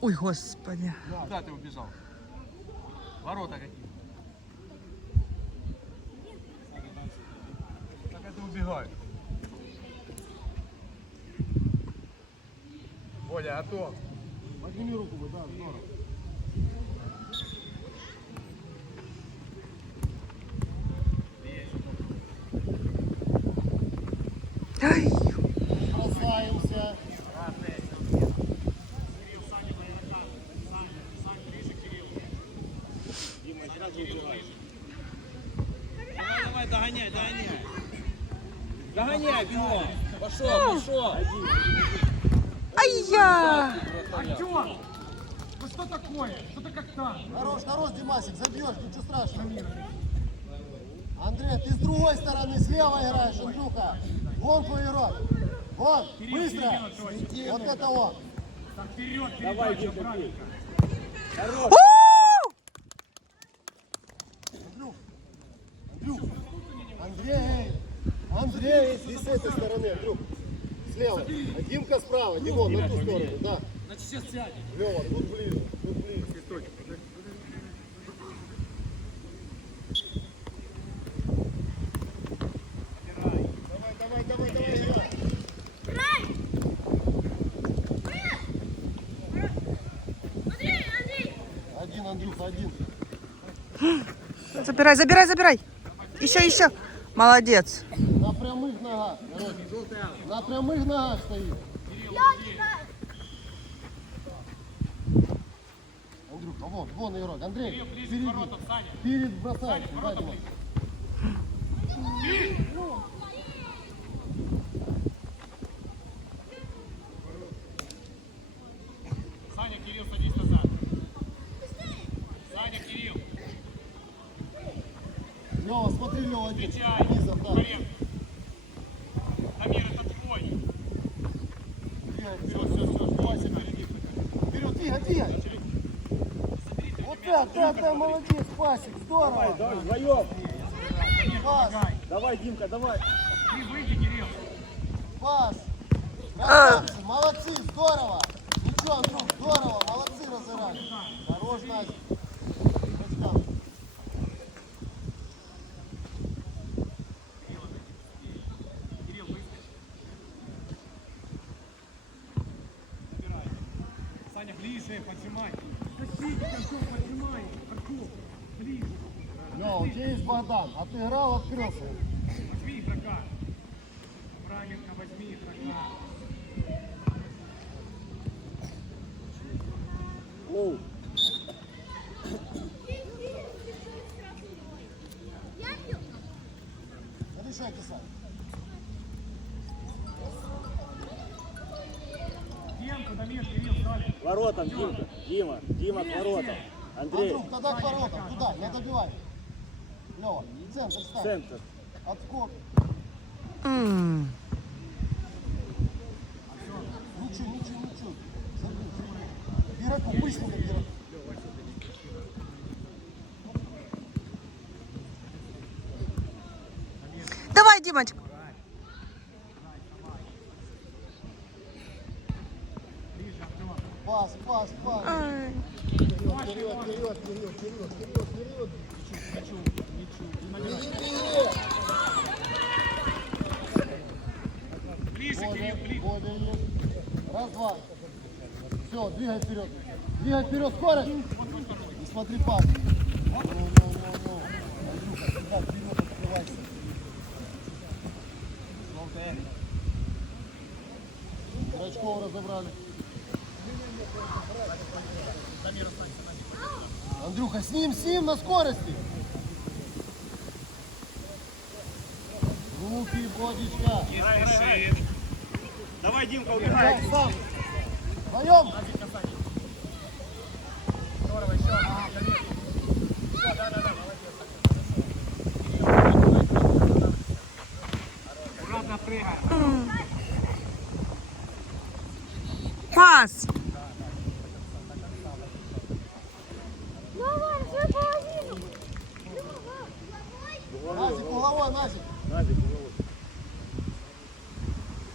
Ой, господи. Куда ты убежал? Ворота какие? Так это убегают. Боля, а то. Подними руку, да, здорово. Бегом. Пошел, пошел. ай-я! Артем! Ну что такое? Что-то как там. Хорош, хорош, Димасик, забьешь, ничего страшного. Андрей, ты с другой стороны, слева играешь, Андрюха. Вон твой игрок. Вон, быстро. Вот это он. Вперед, Давай, Димка, бей. У! Андрюх, Андрей, Андрей, и с этой стороны, Андрюх. Слева. А Димка справа, Димон, на ту сторону, да. Значит, сейчас сядем. Лева, тут ближе, тут ближе. Давай, давай, давай, давай, играй. Андрей, Андрей! Один, Андрюха, один. Забирай, забирай, забирай. Еще, еще. Молодец. Прямых ногах. На прямых ногах стоит. Андрюха, вон, вон игрок. Андрей, впереди. Перед бросаем. Да, Дима. Саня, Кирилл, садись назад. Саня, Кирилл. Лева, смотри, Лева, один. Встречай. Низом, да. Колен. Амир, это твой. Двигай, вперед, все, все, сбивайся впереди. Вперед, двигай, двигай. Вот так, да, да, молодец, пасик, здорово. Давай, вдвоем. Пас, Давай, Димка, давай. Ты выйди, Кирилл. пас. Красавцы, молодцы, здорово. Ничего, Андрюх, здорово, молодцы разыграли. Хорош, Настя. Очкам. Кирилл, выскочи. Забирай. Саня, ближе, поджимай. Защитник, Артем, поджимай. Артем, ближе. Тебя есть Богдан. Отыграл, открылся. Возьми игрока. Правильно, возьми игрока. Оу. Решайте сами. Демку, Дамир, Кирилл, стали. Воротам, Димка. Дима, Дима, к воротам. Андрей, Андрюх, тогда к воротам. Туда, не добивай. Центр ставь. центр. Отскок. Ничего, ничего, ничего. Быстренько. Давай, Димочка. Пас, пас, пас. Вперед, вперед, вперед, вперед, вперед. Ближе, Бодя, Кирилл, ближе. Бодя есть. Раз, два. Все, двигай вперед. Двигай вперед, скорость. И смотри пас. Ну, ну, ну, ну. Андрюха, сюда, вперед, открывайся. Разобрали. Андрюха, с ним, с ним на скорости. Руки, Бодечка. Давай, Димка, убегай. Вдвоем. Здорово, еще. Ага, Дамир. Все, да, да, да, молодец. Аккуратно прыгай. Пас. Давай, свою половину! Назик, угловой, Назик. Назик, головой.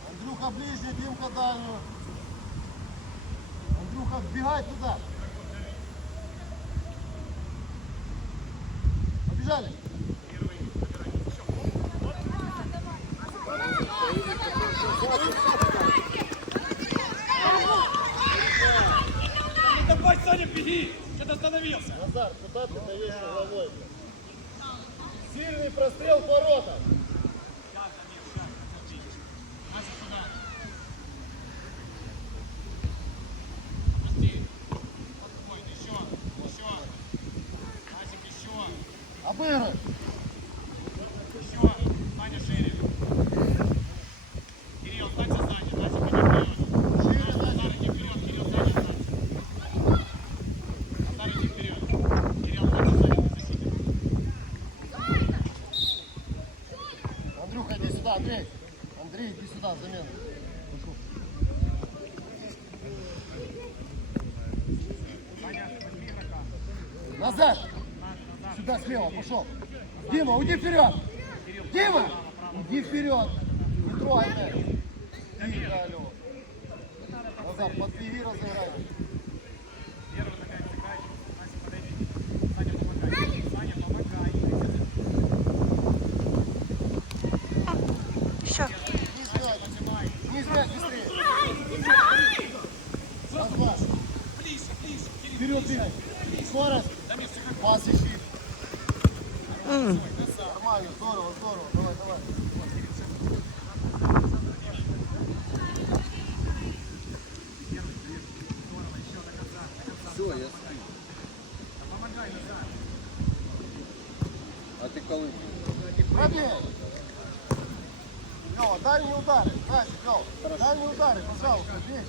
Андрюха ближний, Димка дальнюю. Андрюха вбегай туда. Побежали. Давай, Саня, беги! Что ты остановился? Назар, куда ты даешь головой? Сильный прострел в ворота. Обыгрывай. Шире дальше. Андрюха, иди сюда, Андрей. Андрей, иди сюда, замена. Назад! Сюда, слева, пошел. Дима, уйди вперед! Дима! Уйди вперед! Не трогай мяч. Назар, подбеги, разыграй. Еще. Вниз мяч. Вниз мяч быстрее. Раз, два. Вперед бегай. Скорость. Пас ищи. Нормально, здорово, здорово. Давай, давай. Пробей. Лёва, дальние удары. Настя, Лёва, дальние удары, пожалуйста, бей.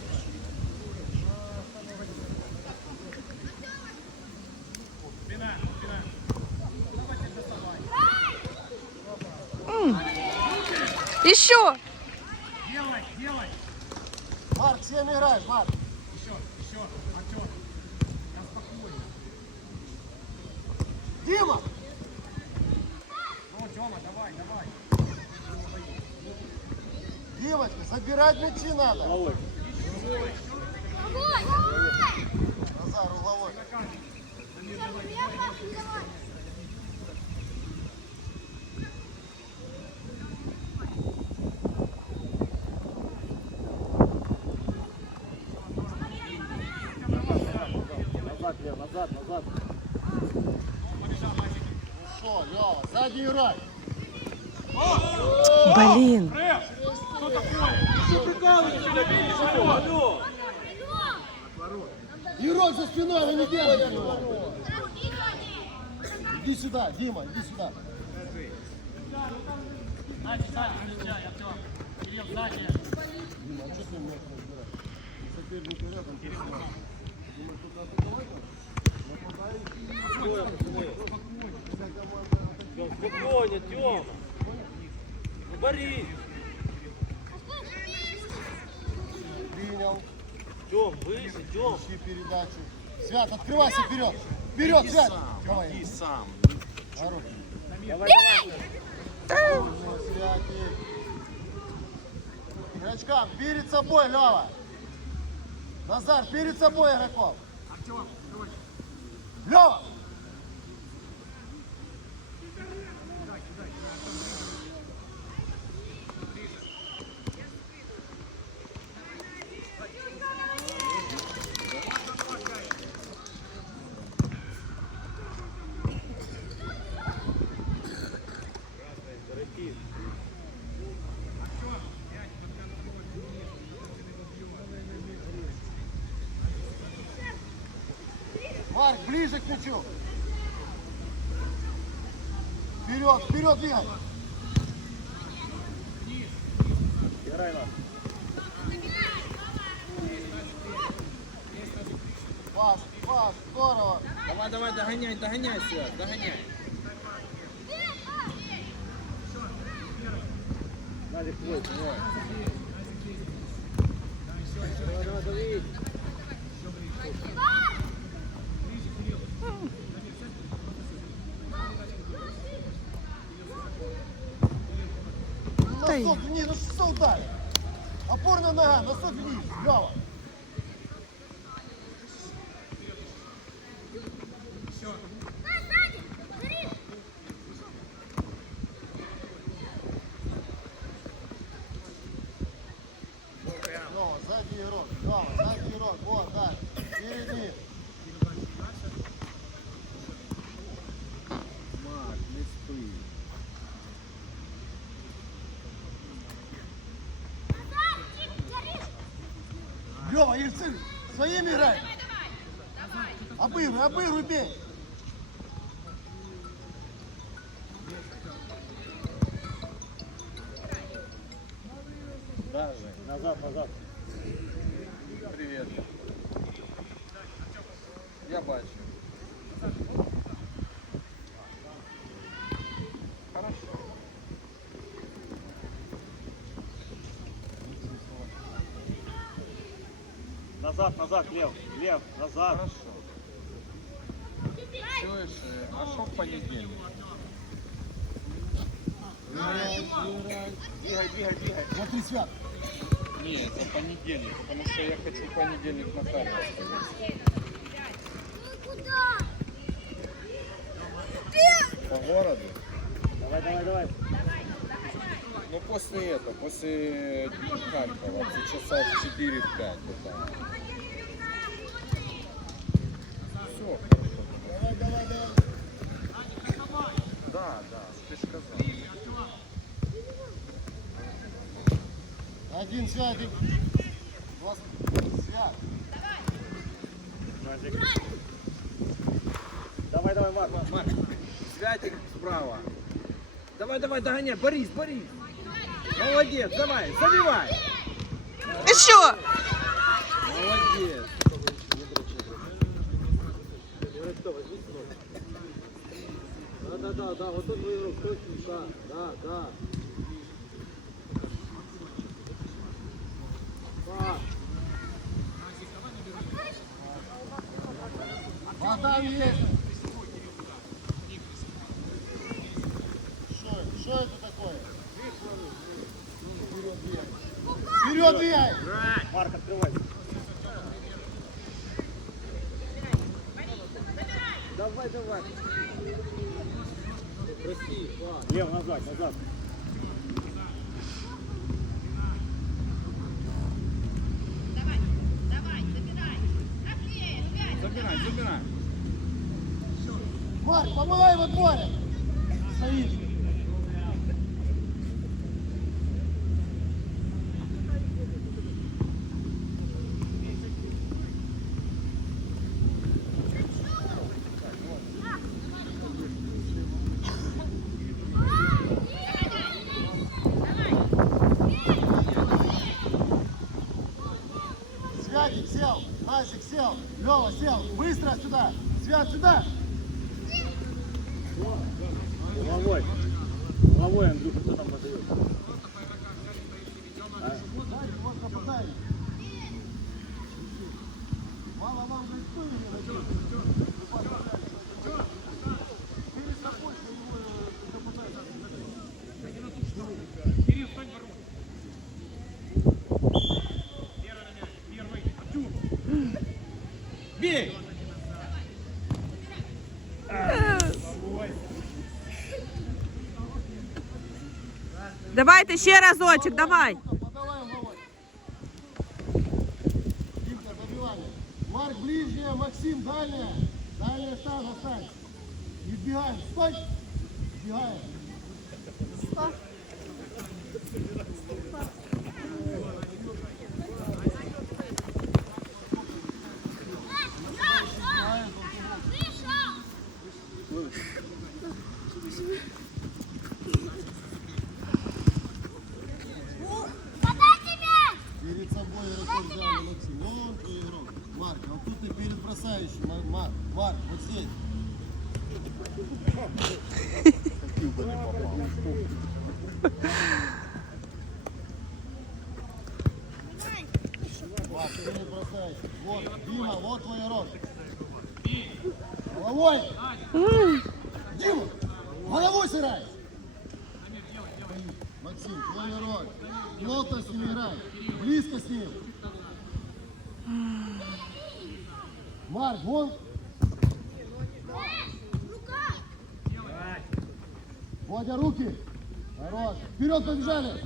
Еще. Делай, делай! Марк, всем играешь, Марк. Еще, еще, Артем! Да спокойно! Дима! Ну, Тёма, давай, давай! Димочка, забирать мячи надо. Головой. Назар, угловой. Назад, Лев, назад, назад. Что, Лёва, сзади играй. Блин. Игрок за спиной, вы не делайте его. Иди сюда, Дима, иди сюда. Сзади, сзади, встречай, Артем! Кирилл, сзади! Дима, а что ты меня разбираешь? Соперник рядом. Думаешь, тут атаковать надо? Нападай. Спокойно, Тёма. Ну, борись. принял. Тём, выше, Тём. Ищи передачу. Свят, открывайся вперед. Вперед, Свят. Давай. Иди сам. Ворот. Давай, давай. Игрочкам, перед собой, Лева. Назар, перед собой игроков. Артем, короче! Лева! Марк, ближе к мячу. Вперед, вперед, двигай. Играй нас. Пас, пас, здорово. Давай, давай, догоняй, догоняй, Свят, догоняй. Назик, твой, твой. Давай, давай, дави. Ой. Носок вниз, ну что ударил? Опорная нога, носок вниз, Лева. Лёва, дай вперед, вот, да. Перед ним. Марк, не спи. Лёва, Ельцин, своими играй. Обыгрывай, обыгрывай, бей. Да, Жень. Назад, назад. Привіт. Я бачу. Хорошо. Назад, назад, Лев. Лев, назад. Хорошо Чуєш, е, а що в понедельник? Двигай, двигай, двигай. Смотри, Свят. Ні, це понедельник, тому що я хочу в понедельник на Харків. Куда? По городу? Давай, давай, давай. Ну, после этого, после Харькова, это часа в 4-5. Да, да, ты сказал. Один Святик. Два Свят. Назик. Давай, давай, Марк. Марк, Святик справа. Давай, давай, догоняй, Борис, Борис. Молодец, давай, забивай. Еще! Молодец. Да, да, да, вот тут рук, точно, да, да, да. А там есть. Что это такое? Вперед двигай. Вперед двигай. Марк, открывай. Давай, давай. Лев, назад, назад. Забирай, забирай. Марк, помогай в отборе. Стоишь. Святик Асик сел, Лева сел, быстро сюда, Свят сюда. Головой. Головой, Андрюха, кто там подает? Бей! Давайте ще разочек, давай. Марк ближняя, Максим дальняя. Дальняя штанга стань. Не сбегаем. Стой. Сбегаем. Перед собой игроков взяли Максим. Вон твой игрок. Марк, а вот тут ты. Мар- Марк, Марк, вот здесь. Марк, перед бросающим. Вот, Дима, вот твой игрок. Головой! Водя руки. Хорош. Вперед побежали.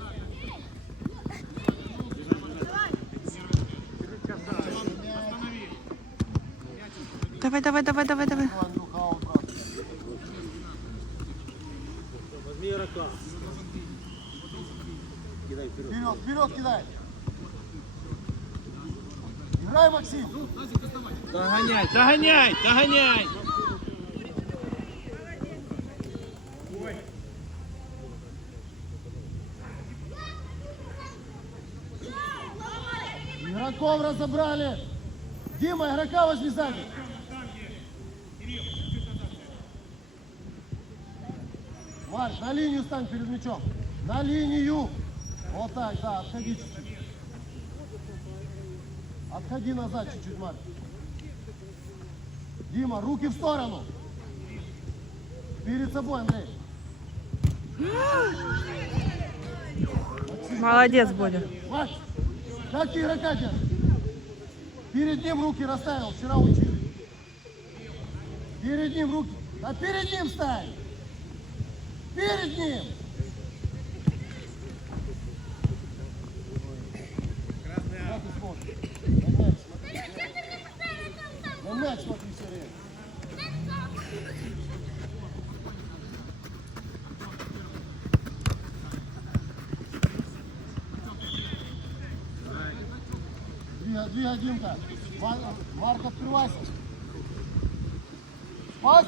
Давай, давай, давай, давай, давай. Возьми игрока. Кидай вперед. Вперед, вперед кидай. Играй, Максим. Догоняй, догоняй, догоняй. Игроков разобрали. Дима, игрока возьми сзади. Марк, на линию стань перед мячом. На линию. Вот так, да, отходи чуть-чуть. Отходи назад чуть-чуть, Марк. Дима, руки в сторону. Перед собой, Андрей. Молодец, Бодя. Макс, как ты игрока держишь? Перед ним руки расставил, вчера учили. Перед ним руки. А перед ним ставь. Перед ним. Смотришь? На мяч смотри. На мяч смотри все время. Двигай, двигай, Димка. Мар- Марк, открывайся. Пас.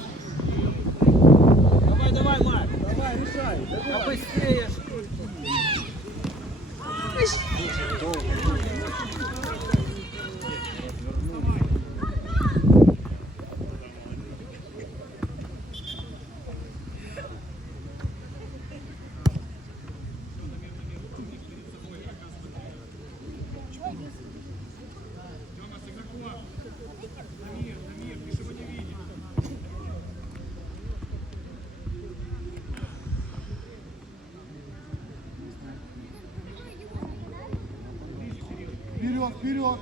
Вперед.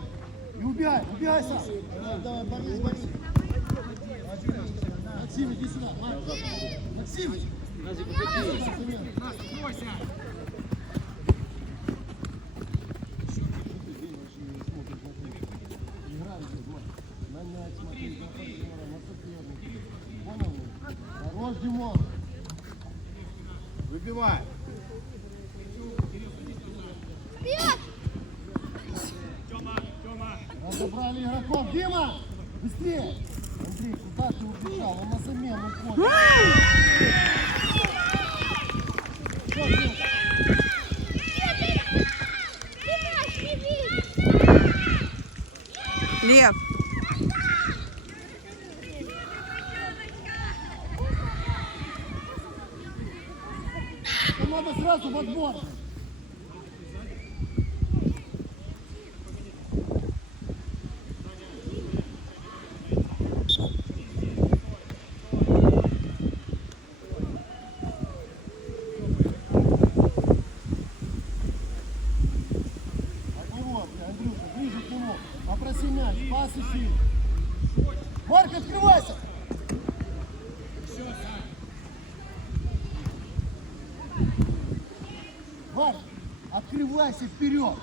И убегай, убегай сам. Давай, борись, борись. Максим, иди сюда. Максим. Назик, уходи. Настройся. Играй здесь, Марк. На мяч смотри, на партнера, на соперника. Понял? Хорош, Димон. Выбивай. Игроков. Дима! Быстрее! Андрей, куда ты убежал? Он на замену Дим? Лев. Надо сразу в отбор. От него, Андрюха, ближе к нему. Попроси мяч, пас ищи. Марк, открывайся! Марк, открывайся вперед!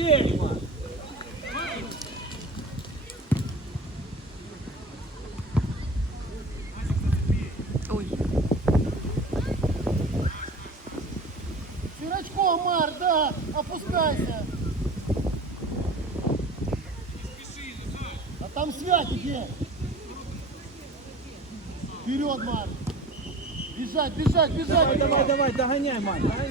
Марк. Ой. Сирочком, Марк, да, опускайся. А там святик есть. Вперед, Марк. Бежать, бежать, бежать. Давай, давай, давай, догоняй, Марк, догоняй.